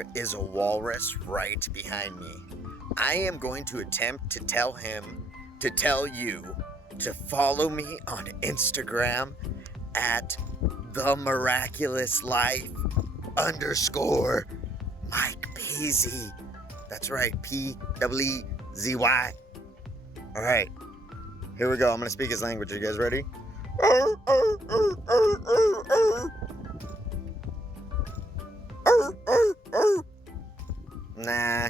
There is a walrus right behind me. I am going to attempt to tell him to tell you to follow me on Instagram at the miraculous life _ Mike Peasy. That's right, P-E-E-Z-Y. All right, here we go. I'm going to speak his language. Are you guys ready? Nah,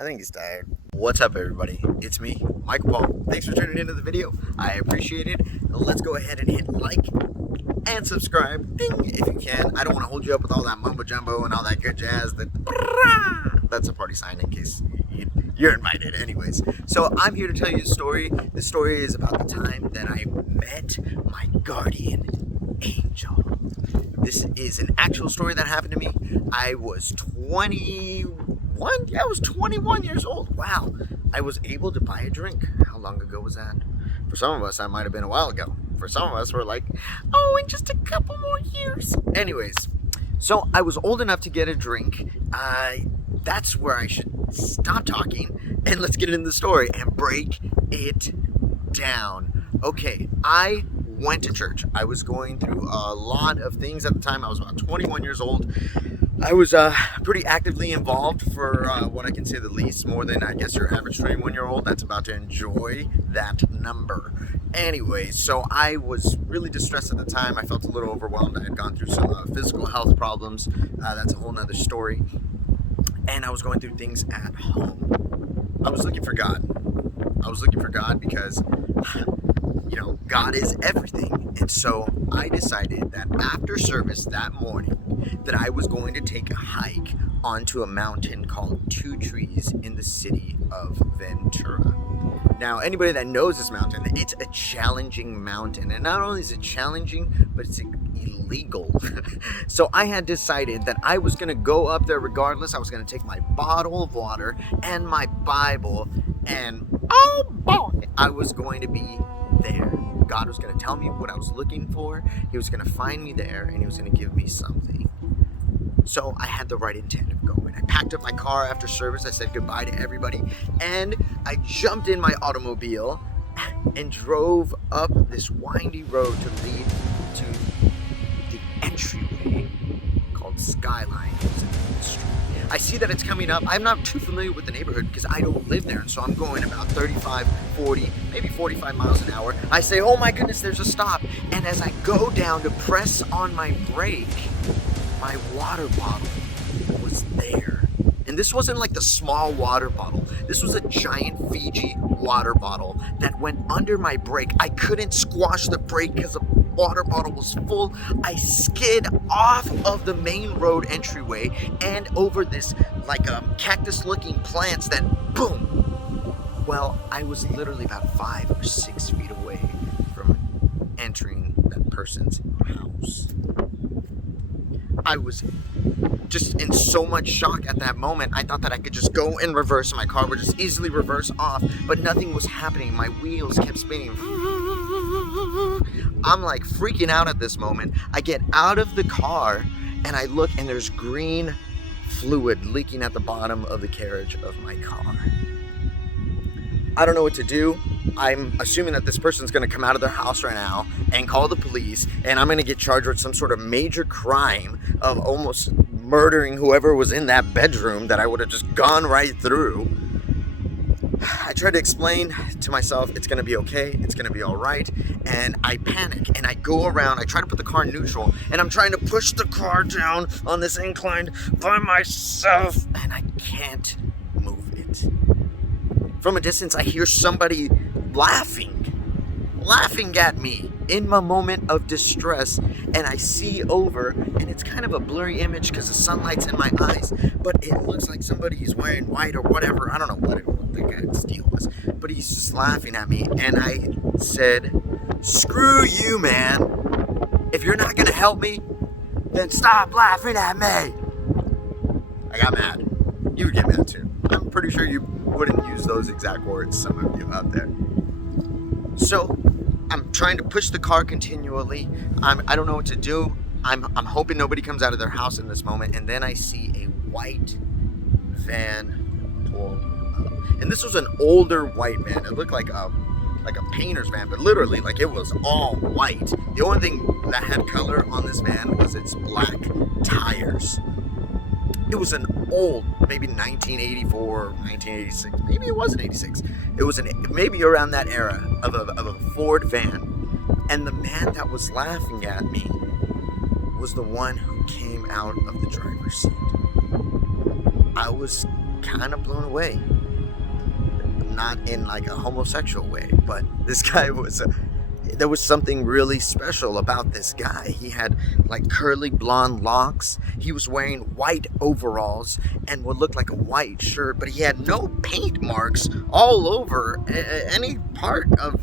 I think he's tired. What's up, everybody? It's me, Michael Paul. Thanks for tuning into the video. I appreciate it. Let's go ahead and hit like and subscribe, ding, if you can. I don't want to hold you up with all that mumbo jumbo and all that good jazz. That's a party sign in case you're invited. Anyways, so I'm here to tell you a story. This story is about the time that I met my guardian angel. This is an actual story that happened to me. I was 21. Yeah, I was 21 years old. Wow. I was able to buy a drink. How long ago was that? For some of us, that might have been a while ago. For some of us, we're like, oh, in just a couple more years. Anyways, so I was old enough to get a drink. That's where I should stop talking and let's get into the story and break it down. Okay, I went to church. I was going through a lot of things at the time. I was about 21 years old. I was pretty actively involved for what I can say the least, more than I guess your average 21-year-old that's about to enjoy that number. Anyway, so I was really distressed at the time. I felt a little overwhelmed. I had gone through some physical health problems. That's a whole nother story. And I was going through things at home. I was looking for God. I was looking for God because, you know, God is everything. And so I decided that after service that morning that I was going to take a hike onto a mountain called Two Trees in the city of Ventura. Now, anybody that knows this mountain, it's a challenging mountain. And not only is it challenging, but it's illegal. So I had decided that I was going to go up there regardless. I was going to take my bottle of water and my Bible, and oh boy, I was going to be there. God was going to tell me what I was looking for. He was going to find me there, and he was going to give me something. So I had the right intent of going. I packed up my car after service. I said goodbye to everybody, and I jumped in my automobile and drove up this windy road to lead to the entryway called Skyline. I see that it's coming up. I'm not too familiar with the neighborhood because I don't live there. And so I'm going about 35, 40, maybe 45 miles an hour. I say, oh my goodness, there's a stop. And as I go down to press on my brake, my water bottle was there. And this wasn't like the small water bottle. This was a giant Fiji water bottle that went under my brake. I couldn't squash the brake because the water bottle was full. I skid off of the main road entryway and over this like cactus looking plants that boom. Well, I was literally about 5 or 6 feet away from entering that person's house. I was just in so much shock at that moment. I thought that I could just go in reverse and my car would just easily reverse off, but nothing was happening. My wheels kept spinning. I'm like freaking out at this moment. I get out of the car and I look and there's green fluid leaking at the bottom of the carriage of my car. I don't know what to do. I'm assuming that this person's going to come out of their house right now and call the police, and I'm going to get charged with some sort of major crime of almost murdering whoever was in that bedroom that I would have just gone right through. I tried to explain to myself it's going to be okay, it's going to be all right, and I panic and I go around, I try to put the car in neutral, and I'm trying to push the car down on this incline by myself, and I can't move it. From a distance, I hear somebody laughing at me in my moment of distress, and I see over, and it's kind of a blurry image because the sunlight's in my eyes, but it looks like somebody's wearing white or whatever. I don't know what the guy's deal was, but he's just laughing at me, and I said, screw you, man. If you're not gonna help me, then stop laughing at me. I got mad. You would get mad too. I'm pretty sure you wouldn't use those exact words, some of you out there. So I'm trying to push the car continually. I don't know what to do. I'm hoping nobody comes out of their house in this moment, and then I see a white van pull up. And this was an older white van. It looked like a painter's van, but literally, like, it was all white. The only thing that had color on this van was its black tires. It was an old, maybe 1984, 1986, maybe it wasn't 86. It was maybe around that era of a Ford van. And the man that was laughing at me was the one who came out of the driver's seat. I was kind of blown away. Not in like a homosexual way, but this guy there was something really special about this guy. He had like curly blonde locks. He was wearing white overalls and what looked like a white shirt, but he had no paint marks all over any part of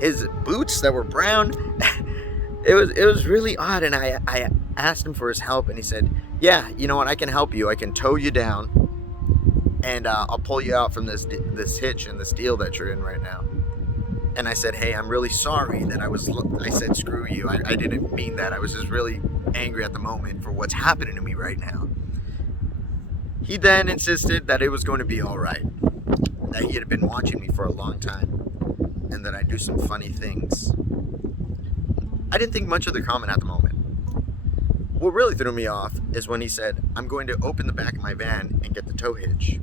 his boots that were brown. It was really odd, and I asked him for his help, and he said, yeah, you know what, I can help you. I can tow you down, and I'll pull you out from this hitch and this deal that you're in right now. And I said, hey, I'm really sorry that I said screw you. I didn't mean that. I was just really angry at the moment for what's happening to me right now. He then insisted that it was going to be all right, that he had been watching me for a long time, and that I do some funny things. I didn't think much of the comment at the moment. What really threw me off is when he said, I'm going to open the back of my van and get the tow hitch.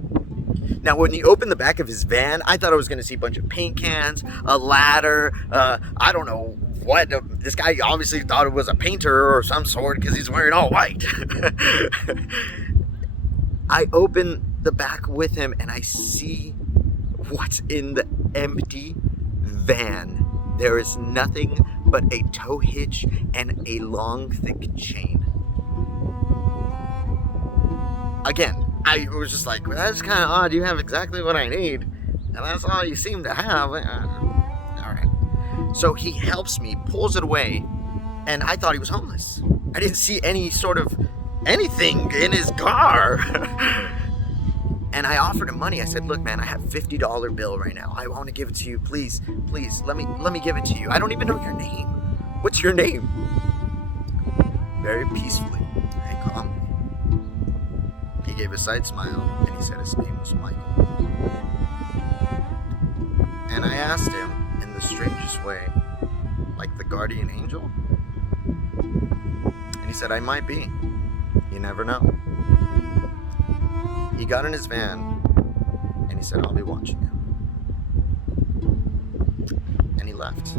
Now, when he opened the back of his van, I thought I was going to see a bunch of paint cans, a ladder, I don't know what. This guy obviously thought it was a painter or some sort because he's wearing all white. I open the back with him and I see what's in the empty van. There is nothing but a tow hitch and a long, thick chain. Again, I was just like, well, that's kind of odd. You have exactly what I need, and that's all you seem to have. All right. So he helps me, pulls it away, and I thought he was homeless. I didn't see any sort of anything in his car. And I offered him money. I said, look, man, I have a $50 bill right now. I want to give it to you. Please, let me give it to you. I don't even know your name. What's your name? Very peacefully and calmly, he gave a side smile and he said his name was Michael. And I asked him in the strangest way, like the guardian angel? And he said, I might be. You never know. He got in his van and he said, I'll be watching you. And he left.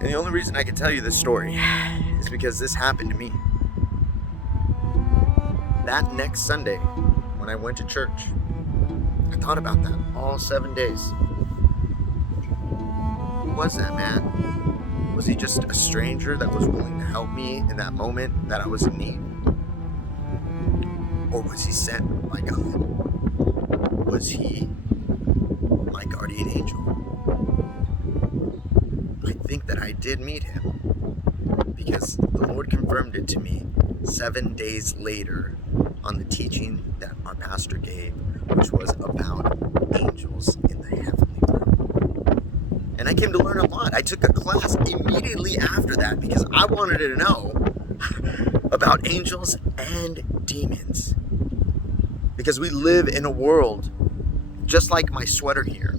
And the only reason I can tell you this story is because this happened to me. That next Sunday, when I went to church, I thought about that all 7 days. Who was that man? Was he just a stranger that was willing to help me in that moment that I was in need? Or was he sent by God? Was he my guardian angel? I think that I did meet him because the Lord confirmed it to me 7 days later on the teaching that our pastor gave, which was about angels in the heavenly realm. And I came to learn a lot. I took a class immediately after that because I wanted to know about angels and demons. Because we live in a world just like my sweater here.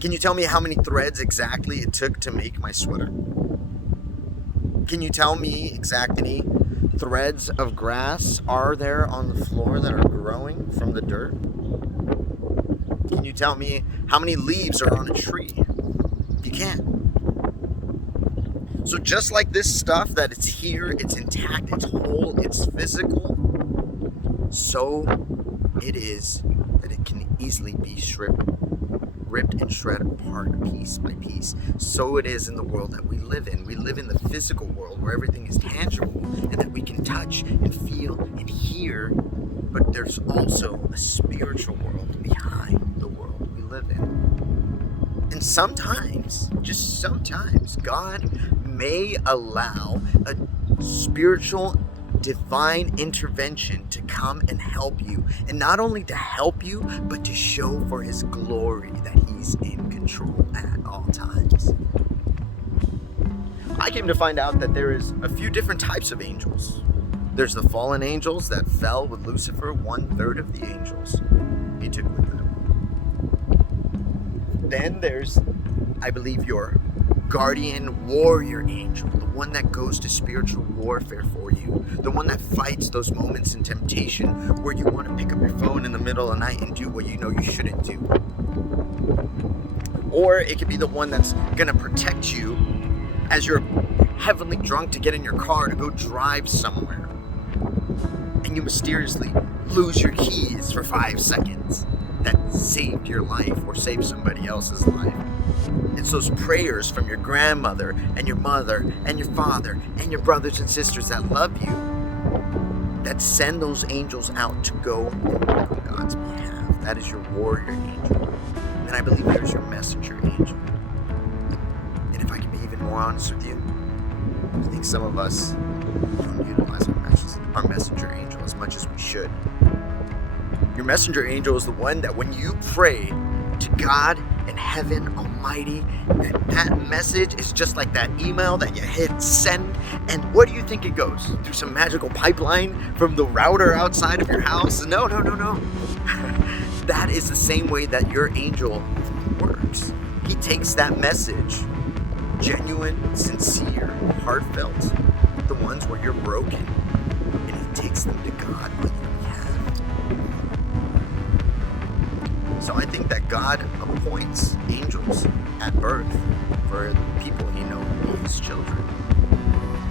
Can you tell me how many threads exactly it took to make my sweater? Can you tell me exactly threads of grass are there on the floor that are growing from the dirt? Can you tell me how many leaves are on a tree? You can't. So just like this stuff that it's here, it's intact, it's whole, it's physical, so it is that it can easily be ripped and shredded apart piece by piece. So it is in the world that we live in. We live in the physical world where everything is tangible and that we can touch and feel and hear, but there's also a spiritual world behind the world we live in. And sometimes, just sometimes, God may allow a spiritual divine intervention to come and help you, and not only to help you, but to show for his glory that he's in control at all times. I came to find out that there is a few different types of angels. There's the fallen angels that fell with Lucifer, 1/3 of the angels he took with him. Then there's, I believe, your guardian warrior angel, the one that goes to spiritual warfare for you, the one that fights those moments in temptation where you want to pick up your phone in the middle of the night and do what you know you shouldn't do. Or it could be the one that's going to protect you as you're heavily drunk to get in your car to go drive somewhere, and you mysteriously lose your keys for 5 seconds that saved your life or saved somebody else's life. It's those prayers from your grandmother and your mother and your father and your brothers and sisters that love you that send those angels out to go and work on God's behalf. That is your warrior angel. And I believe there's your messenger angel. And if I can be even more honest with you, I think some of us don't utilize our messenger angel as much as we should. Your messenger angel is the one that when you pray to God in heaven Almighty, that message is just like that email that you hit send, and what do you think it goes? Through some magical pipeline from the router outside of your house? No. That is the same way that your angel works. He takes that message, genuine, sincere, heartfelt, the ones where you're broken, and he takes them to God on your behalf. So I think that God appoints angels at birth for the people he knows to be his children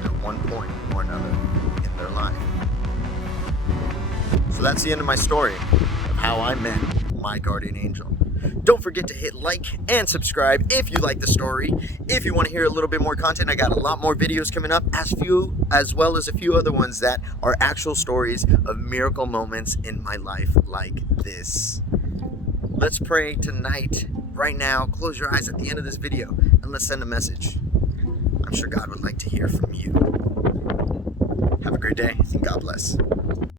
at one point or another in their life. So that's the end of my story of how I met my guardian angel. Don't forget to hit like and subscribe if you like the story. If you want to hear a little bit more content, I got a lot more videos coming up, as well as a few other ones that are actual stories of miracle moments in my life like this. Let's pray tonight, right now. Close your eyes at the end of this video and let's send a message. I'm sure God would like to hear from you. Have a great day and God bless.